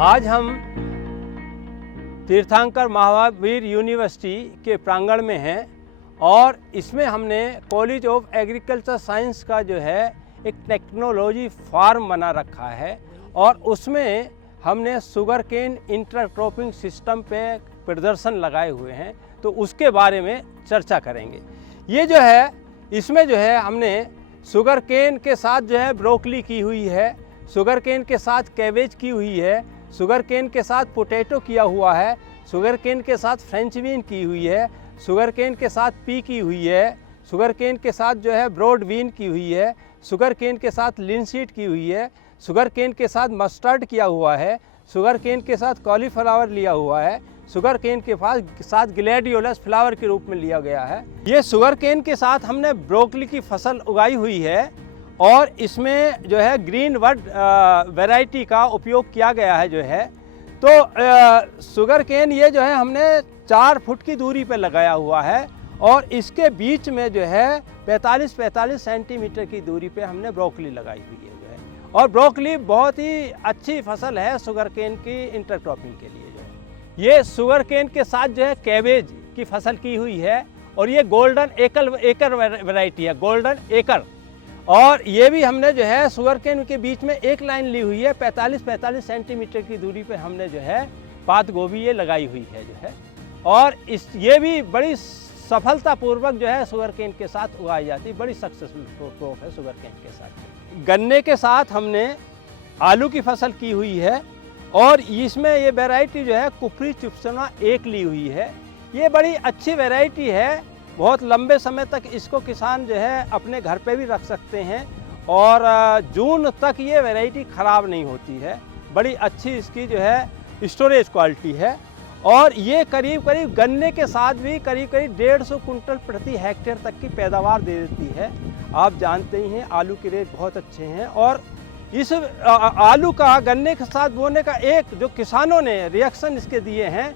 आज हम तीर्थंकर महावीर यूनिवर्सिटी के प्रांगण में हैं और इसमें हमने कॉलेज ऑफ एग्रीकल्चर साइंस का जो है एक टेक्नोलॉजी फार्म बना रखा है और उसमें हमने शुगर केन इंटरक्रॉपिंग सिस्टम पे प्रदर्शन लगाए हुए हैं, तो उसके बारे में चर्चा करेंगे। ये जो है इसमें जो है हमने शुगर केन के साथ जो है ब्रोकली की हुई है, शुगर केन के साथ कैबेज की हुई है, शुगर केन के साथ पोटैटो किया हुआ है, शुगर केन के साथ फ्रेंच बीन की हुई है, शुगर केन के साथ पी की हुई है, शुगर केन के साथ जो है ब्रॉड बीन की हुई है, शुगर केन के साथ लिनसीड की हुई है, शुगर केन के साथ मस्टर्ड किया हुआ है, शुगर केन के साथ कॉलीफ्लावर लिया हुआ है, शुगर केन के साथ ग्लैडियोलस फ्लावर के रूप में लिया गया है। ये शुगर केन के साथ हमने ब्रोकली की फसल उगाई हुई है और इसमें जो है ग्रीन वर्ड वैरायटी का उपयोग किया गया है जो है। तो शुगर केन ये जो है हमने 4 फुट की दूरी पर लगाया हुआ है और इसके बीच में जो है 45-45 सेंटीमीटर की दूरी पे हमने ब्रोकली लगाई हुई है जो है। और ब्रोकली बहुत ही अच्छी फसल है शुगर केन की इंटरक्रॉपिंग के लिए जो है। ये शुगर केन के साथ जो है कैबेज की फसल की हुई है और ये गोल्डन एकर वैरायटी है, गोल्डन एकर। और ये भी हमने जो है शुगर केन के बीच में एक लाइन ली हुई है, 45-45 सेंटीमीटर की दूरी पे हमने जो है पात गोभी ये लगाई हुई है जो है। और ये भी बड़ी सफलतापूर्वक जो है शुगर केन के साथ उगाई जाती है, बड़ी सक्सेसफुल क्रॉप है शुगर केन के साथ। गन्ने के साथ हमने आलू की फसल की हुई है और इसमें ये वैरायटी जो है कुफरी चुपसना 1 ली हुई है। ये बड़ी अच्छी वैरायटी है, बहुत लंबे समय तक इसको किसान जो है अपने घर पे भी रख सकते हैं और जून तक ये वैरायटी ख़राब नहीं होती है। बड़ी अच्छी इसकी जो है स्टोरेज क्वालिटी है और ये करीब करीब गन्ने के साथ भी करीब करीब 150 कुंटल प्रति हेक्टेयर तक की पैदावार दे देती है। आप जानते ही हैं आलू के रेट बहुत अच्छे हैं और इस आलू का गन्ने के साथ बोने का एक जो किसानों ने रिएक्शन इसके दिए हैं,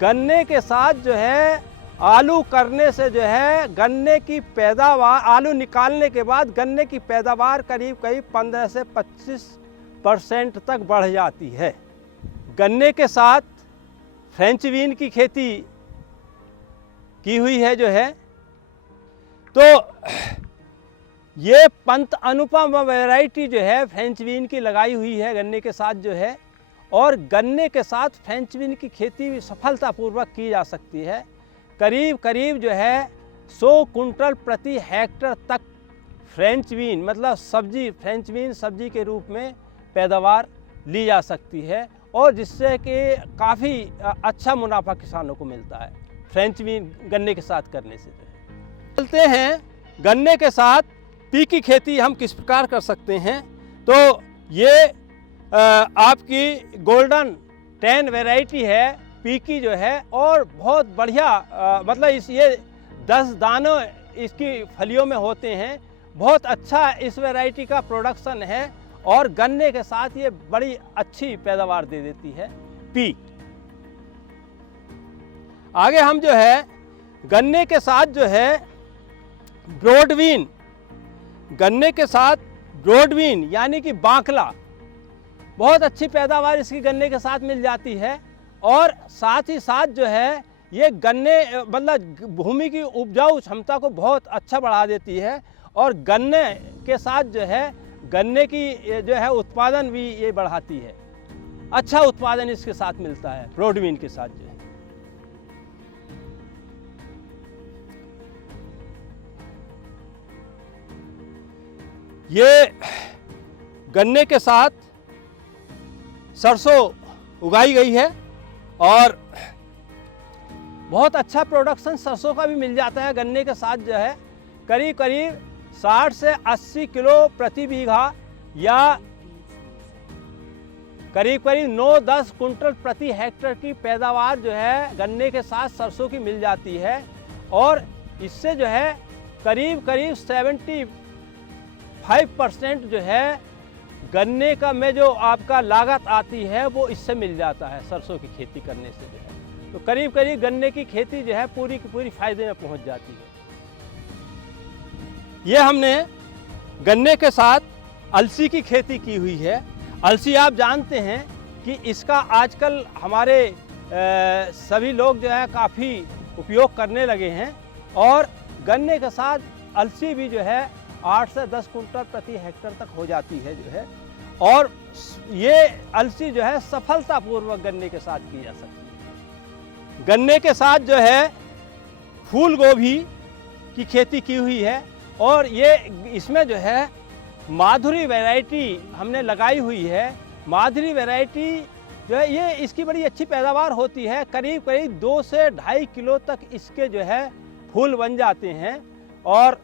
गन्ने के साथ जो है आलू करने से जो है गन्ने की पैदावार, आलू निकालने के बाद गन्ने की पैदावार करीब करीब 15 से 25% तक बढ़ जाती है। गन्ने के साथ फ्रेंच बीन की खेती की हुई है जो है। तो ये पंत अनुपम वैरायटी जो है फ्रेंच बीन की लगाई हुई है गन्ने के साथ जो है। और गन्ने के साथ फ्रेंच बीन की खेती सफलतापूर्वक की जा सकती है। करीब करीब जो है 100 कुंटल प्रति हेक्टेयर तक फ्रेंच बीन मतलब सब्जी, फ्रेंच बीन सब्जी के रूप में पैदावार ली जा सकती है और जिससे कि काफ़ी अच्छा मुनाफा किसानों को मिलता है फ्रेंच बीन गन्ने के साथ करने से। चलते हैं गन्ने के साथ पी की खेती हम किस प्रकार कर सकते हैं। तो ये आपकी गोल्डन 10 वैरायटी है पी की जो है और बहुत बढ़िया मतलब ये 10 दानों इसकी फलियों में होते हैं। बहुत अच्छा इस वैरायटी का प्रोडक्शन है और गन्ने के साथ ये बड़ी अच्छी पैदावार दे देती है पी। आगे हम जो है गन्ने के साथ जो है ब्रॉडबीन, गन्ने के साथ ब्रॉडबीन यानी कि बांकला, बहुत अच्छी पैदावार इसकी गन्ने के साथ मिल जाती है। और साथ ही साथ जो है ये गन्ने मतलब भूमि की उपजाऊ क्षमता को बहुत अच्छा बढ़ा देती है और गन्ने के साथ जो है गन्ने की जो है उत्पादन भी ये बढ़ाती है। अच्छा उत्पादन इसके साथ मिलता है ब्रॉडबीन के साथ जो है। ये गन्ने के साथ सरसों उगाई गई है और बहुत अच्छा प्रोडक्शन सरसों का भी मिल जाता है गन्ने के साथ जो है। करीब करीब 60 से 80 किलो प्रति बीघा या करीब करीब 9-10 कुंटल प्रति हेक्टेयर की पैदावार जो है गन्ने के साथ सरसों की मिल जाती है। और इससे जो है करीब करीब 75% जो है गन्ने का में जो आपका लागत आती है वो इससे मिल जाता है सरसों की खेती करने से जो है। तो करीब करीब गन्ने की खेती जो है पूरी की पूरी फायदे में पहुंच जाती है। ये हमने गन्ने के साथ अलसी की खेती की हुई है। अलसी आप जानते हैं कि इसका आजकल हमारे सभी लोग जो है काफ़ी उपयोग करने लगे हैं और गन्ने के साथ अलसी भी जो है 8 से 10 कुंटल प्रति हेक्टेयर तक हो जाती है जो है। और ये अलसी जो है सफलतापूर्वक गन्ने के साथ की जा सकती है। गन्ने के साथ जो है फूल गोभी की खेती की हुई है और ये इसमें जो है माधुरी वैरायटी हमने लगाई हुई है। माधुरी वैरायटी जो है ये इसकी बड़ी अच्छी पैदावार होती है। करीब करीब 2 से 2.5 किलो तक इसके जो है फूल बन जाते हैं। और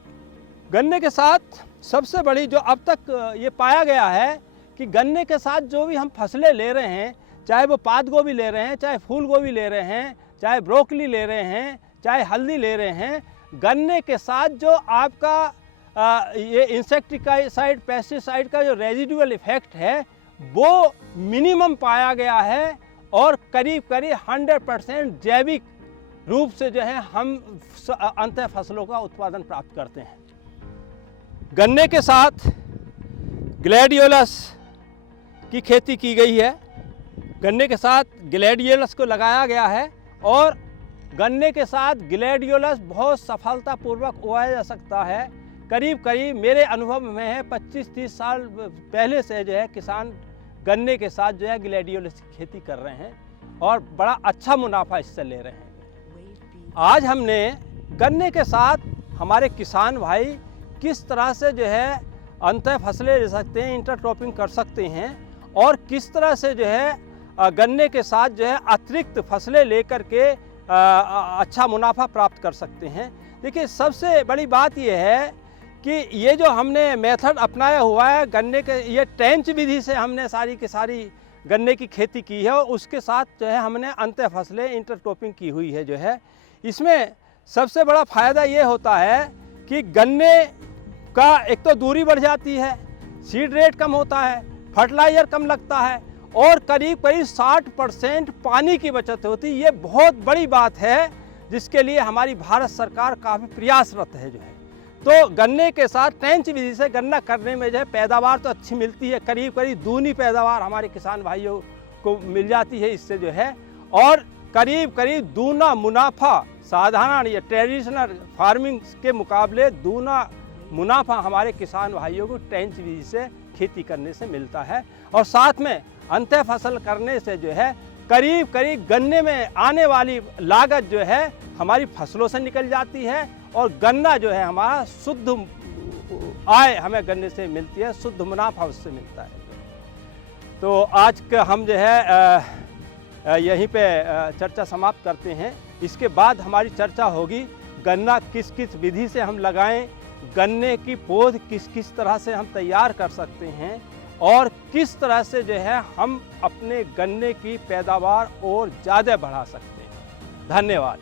गन्ने के साथ सबसे बड़ी जो अब तक ये पाया गया है कि गन्ने के साथ जो भी हम फसलें ले रहे हैं, चाहे वो पात गोभी ले रहे हैं, चाहे फूल गोभी ले रहे हैं, चाहे ब्रोकली ले रहे हैं, चाहे हल्दी ले रहे हैं, गन्ने के साथ जो आपका ये इंसेक्टिसाइड पेस्टिसाइड का जो रेजिडुअल इफेक्ट है वो मिनिमम पाया गया है। और करीब करीब 100% जैविक रूप से जो है हम अंतः फसलों का उत्पादन प्राप्त करते हैं। गन्ने के साथ ग्लैडियोलस की खेती की गई है। गन्ने के साथ ग्लैडियोलस को लगाया गया है और गन्ने के साथ ग्लैडियोलस बहुत सफलतापूर्वक उगाया जा सकता है। करीब करीब मेरे अनुभव में है 25-30 साल पहले से जो है किसान गन्ने के साथ जो है ग्लैडियोलस की खेती कर रहे हैं और बड़ा अच्छा मुनाफा इससे ले रहे हैं। आज हमने गन्ने के साथ हमारे किसान भाई किस तरह से जो है अंतः फसलें ले सकते हैं, इंटरक्रॉपिंग कर सकते हैं और किस तरह से जो है गन्ने के साथ जो है अतिरिक्त फसलें लेकर के अच्छा मुनाफा प्राप्त कर सकते हैं। देखिए सबसे बड़ी बात यह है कि ये जो हमने मेथड अपनाया हुआ है गन्ने के, ये ट्रेंच विधि से हमने सारी की सारी गन्ने की खेती की है और उसके साथ जो है हमने अंतः फसलें इंटरक्रॉपिंग की हुई है जो है। इसमें सबसे बड़ा फ़ायदा ये होता है कि गन्ने का एक तो दूरी बढ़ जाती है, सीड रेट कम होता है, फर्टिलाइज़र कम लगता है और करीब करीब 60% पानी की बचत होती है। ये बहुत बड़ी बात है जिसके लिए हमारी भारत सरकार काफ़ी प्रयासरत है जो है। तो गन्ने के साथ ट्रेंच विधि से गन्ना करने में जो है पैदावार तो अच्छी मिलती है, करीब करीब दूनी पैदावार हमारे किसान भाइयों को मिल जाती है इससे जो है। और करीब करीब दूना मुनाफा साधारण या ट्रेडिशनल फार्मिंग के मुकाबले दूना मुनाफा हमारे किसान भाइयों को ट्रेंच विधि से खेती करने से मिलता है। और साथ में अंतः फसल करने से जो है करीब करीब गन्ने में आने वाली लागत जो है हमारी फसलों से निकल जाती है और गन्ना जो है हमारा शुद्ध आय हमें गन्ने से मिलती है, शुद्ध मुनाफा उससे मिलता है। तो आज का हम जो है यहीं पे चर्चा समाप्त करते हैं। इसके बाद हमारी चर्चा होगी गन्ना किस किस विधि से हम लगाएं, गन्ने की पौध किस किस तरह से हम तैयार कर सकते हैं और किस तरह से जो है हम अपने गन्ने की पैदावार और ज़्यादा बढ़ा सकते हैं। धन्यवाद।